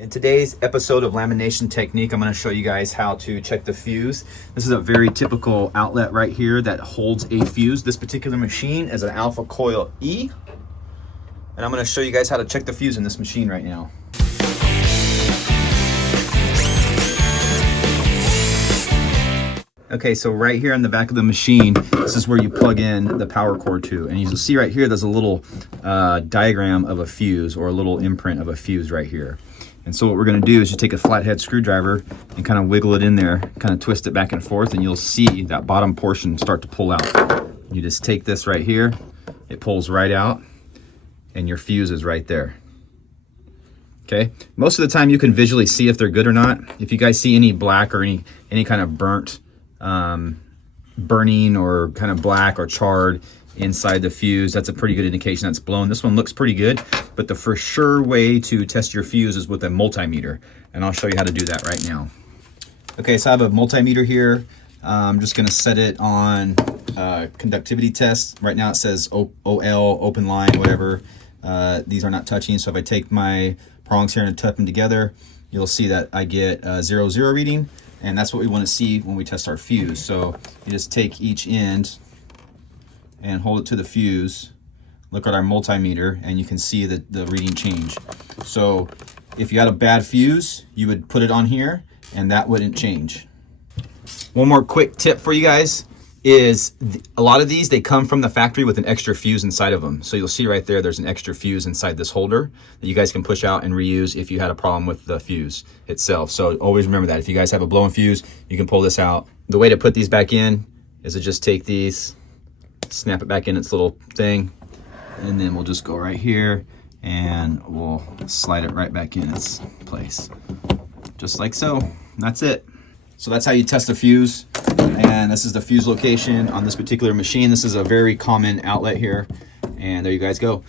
In today's episode of Lamination Technique, I'm going to show you guys how to check the fuse. This is a very typical outlet right here that holds a fuse. This particular machine is an Alpha Coil E, and I'm going to show you guys how to check the fuse in this machine right now. Okay, so right here on the back of the machine, this is where you plug in the power cord to. And you'll see right here, there's a little diagram of a fuse, or a little imprint of a fuse right here. And so what we're gonna do is just take a flathead screwdriver and kind of wiggle it in there, kind of twist it back and forth, and you'll see that bottom portion start to pull out. You just take this right here, it pulls right out, and your fuse is right there. Okay, most of the time you can visually see if they're good or not. If you guys see any black or any kind of burnt, burning or kind of black or charred inside the fuse, that's a pretty good indication that's blown. This one looks pretty good, but the for sure way to test your fuse is with a multimeter, and I'll show you how to do that right now. Okay, so I have a multimeter here. I'm just gonna set it on conductivity test. Right now it says OL, open line, whatever. These are not touching, so if I take my prongs here and tap them together, you'll see that I get a 0, 0 reading. And that's what we want to see when we test our fuse. So you just take each end and hold it to the fuse. Look at our multimeter, and you can see that the reading change. So if you had a bad fuse, you would put it on here, and that wouldn't change. One more quick tip for you guys is a lot of these, they come from the factory with an extra fuse inside of them. So you'll see right there, there's an extra fuse inside this holder that you guys can push out and reuse if you had a problem with the fuse itself. So always remember that. If you guys have a blown fuse, you can pull this out. The way to put these back in is to just take these, snap it back in its little thing, and then we'll just go right here and we'll slide it right back in its place. Just like so. That's it. So that's how you test a fuse. And this is the fuse location on this particular machine. This is a very common outlet here. And there you guys go.